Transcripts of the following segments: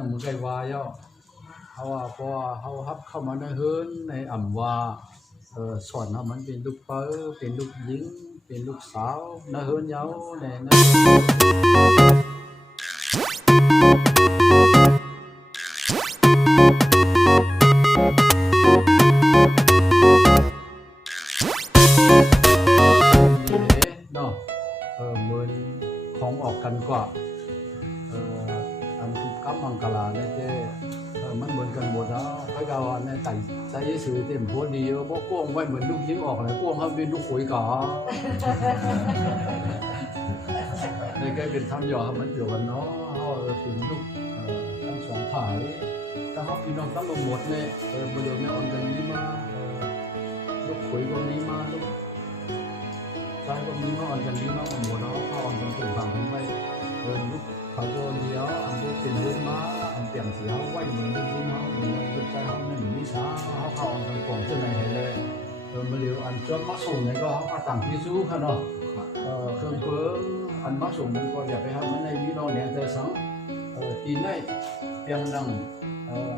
นึ่งมือไก่วาย่อเขาว่าพอเขาฮับเข้ามาในเฮือนในอ่ำว่าสอนเขามันเป็นลูกเปิ้ลเป็นลูกหญิงเป็นลูกสาวในเฮือนเยาในเนาะเหมือนของออกกันกว่าอันที่กัมังกลาเนี่ยเจ้มันเหมือนกันหมดแล้วพระเจ้าในแต่ใจสื่อเต็มหัวดีเพราะกวงไว้เหมือนลูกยิงออกเลยกวงเขาเป็นลูกขุยก่อในใกล้เป็นทำหยอมันเกี่ยวกันเนาะเขาเป็นลูกทั้งสองฝ่ายถ้าเขาพี่น้องตั้งหมดเนี่ยบริเวณนี้อันกันนี้มาลูกขุยก็นี้มาลูกใจก็นี้มาอันกันนี้มาหมดเนาะเขาอันกันเป็นฝั่งกันไว้ลูกเขาก็เดียวอันก็เป็นเรื่องมาอันเปลี่ยนสีเขาไว้เหมือนลูกยิงเขาเหมือนลูกใจเขาไม่เหมือนนิสาเขาอันกันกองเจ้าในเห็นเลยมาเรียวอันจนมาส่งเนี่ยก็เขามาต่างที่สู้ค่ะเนาะเครื่องเพิ่มอันมาส่งมันก็อย่าไปทำมันในวิโรจน์เนี่ยแต่สังตีในเพียงนั่ง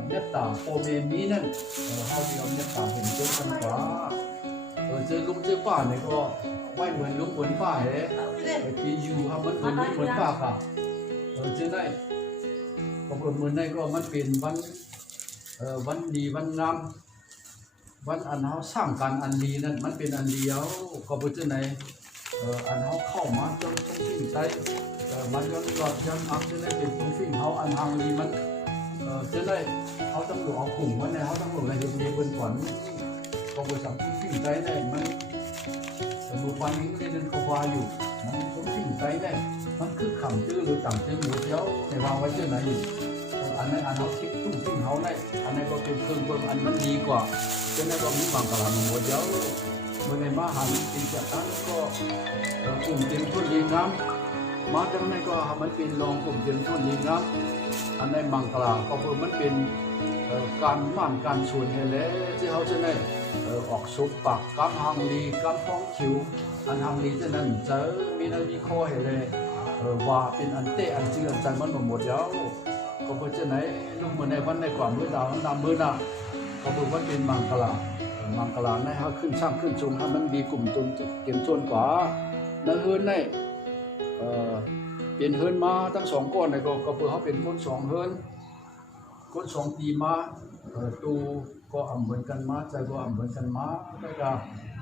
เนตตาโอเมมีนั่นเขาที่เอาเนตตาเห็นเจ้ากันกว่าเจอลุงเจอป้าเนี่ยก็ไว้เหมือนลุงเหมือนป้าเหรอปีอยู่ครับมันเหมือนลุงเหมือนป้าค่ะเจอได้ก็เหมือนได้ก็มันเป็นวันดีวันงามวันอันเขาสร้างการอันดีนั่นมันเป็นอันเดียวก็เป็นเจ้าไหนอันเขาเข้ามาจนต้องฟิ่งใจมันย้อนหลอดย้อนอัพจะได้เป็นต้องฟิ่งเขาอันทางดีมันจะได้เขาต้องหลอกกลุ่มวันนี้เขาต้องหลอกอะไรเดียวเป็นก่อนก็เป็นสังต้องฟิ่งใจได้มันสมมติวันนี้ไม่ได้เขาวาอยู่มันต้องฟิ่งใจได้มันคือคำชื่อหรือต่างชื่อหรือเย้าในวางไว้เจ้าไหนอยู่อันนั้นอันเขาคิดตุ้งฟิ่งเขาได้อันนั้นก็เป็นเครื่องเบิ่งอันมันดีกว่าเจ้านั้นก็มีบางกลางหมดเย้าเมื่อในมหาวิทยาลัยนั้นก็กลุ่มเต็มทุนดีน้ำมาจากนั้นก็มันเป็นรองกลุ่มเต็มทุนดีน้ำอันในบางกลางก็เพื่อมันเป็นการมั่นการชวนให้แล้วที่เขาจะได้ออกสุปากการทางลีการฟ้องคิวอันทางลีจะนั้นเจอมีนาวิเคราะห์ให้เลยว่าเป็นอันเตะอันเชื่อใจมันหมดแล้วก็เพื่อจะไหนลูกเมื่อในวันในความมือดาวน้ำมือหน้าก็เพื่อว่าเป็นบางกลางมังกรในเขาขึ้นช่างขึ้นชงให้มันมีกลุ่มจนเก็บชนกว่านั่นเฮิร์นในเป็นเฮิร์นมาทั้งสองก้อนในก็เพื่อเขาเป็นคนสองเฮิร์นคนสองตีมาตูก็อ่ำเหมือนกันมาใจก็อ่ำเหมือนกันมาแล้วก็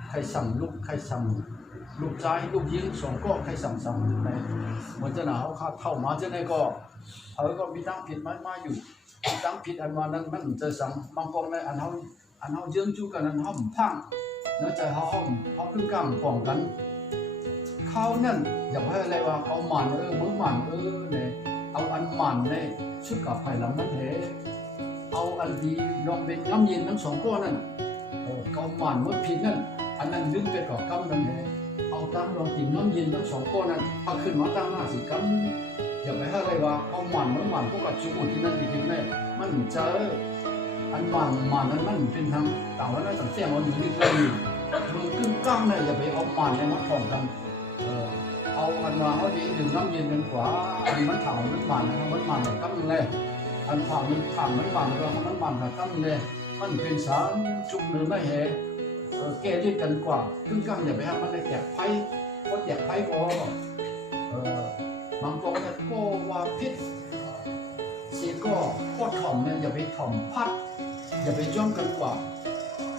ใครสั่งลูกใครสั่งลูกชายลูกยิงสองก็ใครสั่งในเหมือนจะหนาเขาเท่ามาจะในก็ก็มีตั้งผิดมาอยู่ตั้งผิดอันมานั้นมันจะสั่งบางกองในอันเขาเยื่อจูกันนั้นห้องพังเนื้อใจเขาขึ้นกลางป้องกันเขานั่นอย่าให้อะไรว่าเอาหมันมือหมันเนี่ยเอาอันหมันเนี่ยชุดกับไผ่หลังนั้นเหเอาอันดีลองเป็นน้ำเย็นทั้งสองก้อนนั่นเอาหมันมือผิดนั่นอันนั้นดึงไปกับกำนั่นเหเอาตั้งลองติ่มน้ำเย็นทั้งสองก้อนนั่นพอขึ้นมาตั้ง50 กำอย่าไปให้อะไรว่าเอาหมันมือหมันพวกกับชุดที่นั่นดีๆเนี่ยมันเจออันมันนั้นมันเป็นทางต่างแล้วนั่นต่างเสียงมันอยู่นี่เลยมือกึ่งก้างเนี่ยอย่าไปเอามันในมัดของกันเอาอันมาเขาดีดื่มน้ำเย็นกันกว่าอันมันถามมันมันนะครับมันมันแบบกั้งเลยอันถามมันก็มันมันแบบกั้งเลยมันเป็นสารจุกหรือไม่เหแก้ด้วยกันกว่ากึ่งก้างอย่าไปให้มันได้แจกไพ่ก็แจกไพ่ก็บางตัวเนี่ยก็ว่าพิษสีก็ถ่อมเนี่ยอย่าไปถ่อมพัดอย่าไปจ้องกันกว่า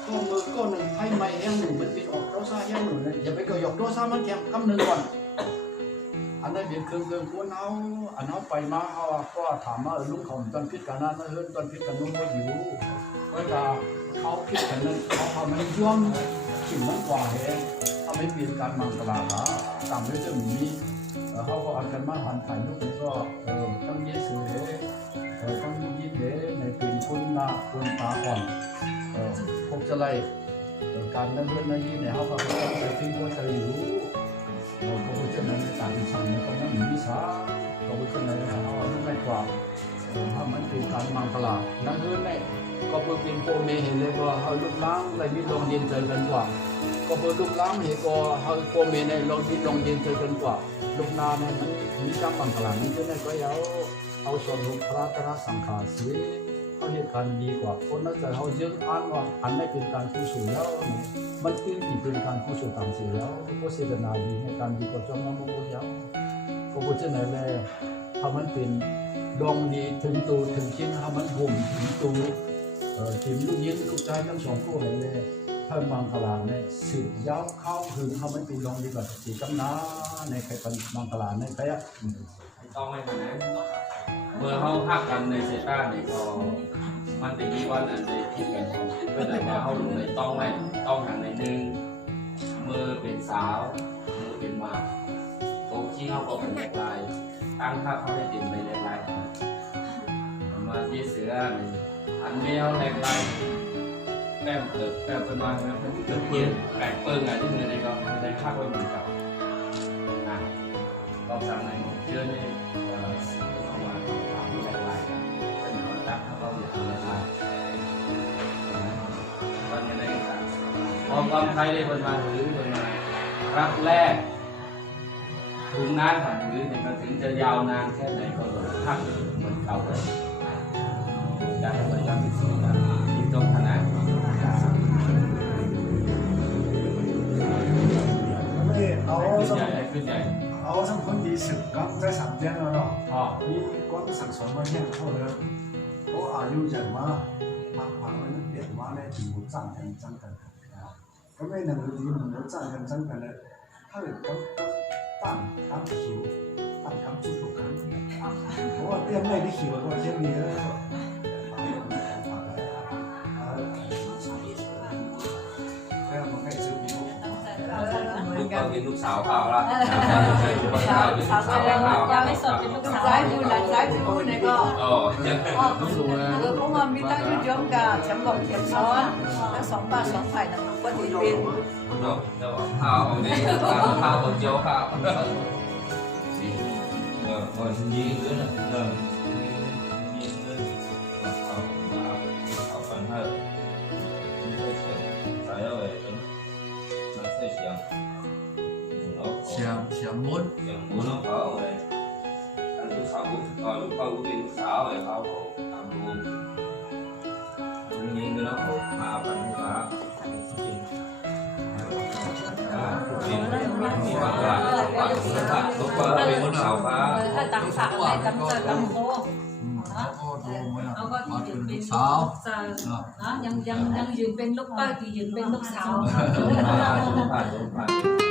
ก็มือก็หนึ่งให้ไม่แห้งหนึ่งมันเป็นออกโรซ่าแห้งหนึ่งเนี่ยอย่าไปก็ยกโรซ่ามันแข็งคำหนึ่งก่อนอันนั้นเป็นเครื่องควรเอาอันเขาไปมาเขาก็ถามว่าลุงเขาตอนพิจารณาเฮิร์นตอนพิจารณาก็อยู่เวลาเขาพิจารณาเขาทำให้ย่อมขิมมันกว่าเองเขาไม่เปลี่ยนการมังกรละตามด้วยเรื่องนี้เขาก็อันกันมาหันถ่ายรูปนี้ก็ตั้งเยสือต้องยินเดในเป็นคนหน้าคนตาอ่อนพวกจะไล่การดำเนินในยี่เนี่ยเขาก็ต้องใช้ทิ้งไว้ใจอยู่เขาพูดเช่นนั้นในต่างสั่งในคนนั้นมีสาเขาพูดเช่นนั้นเขาไม่กว่าถ้ามันเป็นการมังกรนั่นคือในก็เพื่อเป็นโปรเมเห็นเลยว่าเขาลุกล้างอะไรมีลองเย็นใจกันกว่าก็เพื่อลุกล้างเห็นก็เขาโปรเมในลองมีลองเย็นใจกันกว่าลุกนาเนี่ยมันมีการมังกรนั่นคือในก็ยาว เอาส่วนลูกพระตระสังขารสีเขาเหตุการณ์ดีกว่าคนนั้นแต่เขาเยอะอ่านว่าอันไม่เป็นการกุศลแล้วมันจึงเป็นการกุศลตามสิแล้วก็เสดนาดีในการดีกว่าจอมน้ำมันแล้วก็พูดเช่นไหนเลยถ้ามันเป็นดองดีถึงตัวถึงชิ้นถ้ามันห่มถึงตัวถึงลูกยินลูกใจทั้งสองผู้เห็นเลยท่านบางกลาเนี่ยสืบยาวเข้าถึงถ้ามันเป็นดองดีแบบสีกำน้าในใครเป็นบางกลาในใครต้องไม่ขนาดนั้นเมื่อเขาหักกันในเซต้าเนี่ยพอมันเป็นยี่วันอันใดที่เป็นเพื่อนมาเขาลงในต้องไม่ต้องหันในหนึ่งมือเป็นสาวมือเป็นมาโต๊ะที่เขาก็เป็นแหลกลายตั้งค่าเขาได้เต็มในแหลกลายมาที่เสืออันแมวแหลกลายแป้งเกิดแป้งเป็นมาแล้วเกิดเปลี่ยนแปลงเปิ้งอะไรที่มือในก็ในค่าก็เหมือนกับก็ทำในเชื่อนี่เอามาทำแหลกลายกันเป็นหัวตั้งเขาก็อยากแหลกลายตอนนี้ได้กันพอความไทยได้เป็นมาหรือเป็นมารักแรกถุงน้ำผ่านหรือเนี่ยมันถึงจะยาวนานแค่ไหนก็หักเหมือนเก่าเลยจะให้บริการเป็นสิ่งนั้นยิ่งต้องขนาดเอาทั้งคนดีสึกก็ได้สามเดือนแล้วเนาะนี่ก็สั่งสอนมาเนี่ยเท่าเลยเพราะอายุใหญ่มากพักมันเปลี่ยนมาในถึงหมดจังกันก็ไม่นั่งดีหมดจังกันเลยถ้าเกิดก็ตั้งคำคิวตั้งคำจุดถูกกันเพราะว่าเตรียมไม่ได้คิวก็เช่นนี้แล้วลูกสาวเขาละยังไม่สดเป็นลูกสาวซ้ายมือหลังซ้ายมือเนี่ยก็เพราะว่ามีตั้งยุยงกับแชมป์บอกเขียนซ้อนแล้วสองบ้านสองฝ่ายนะก็ดีเป็นข้าวนี่ข้าวคนเจียวข้าวคนยิงด้วยนะยิงด้วยเอาphần hơi sai rồi nó sẽ xiang muốn nó có rồi anh lúc sau còn lúc sau cũng đi lúc sau rồiเขาทำรูยิงด้วยนะมาปันหัวมีบางอย่างทุกคนเป็นคนสาวฟ้าถ้าตำฝักอะไรตำเจอตำโคเอาก็ที่ยืนเป็นสาวนะยังยืนเป็นลูกป้าที่ยืนเป็นลูกสาวผ่าน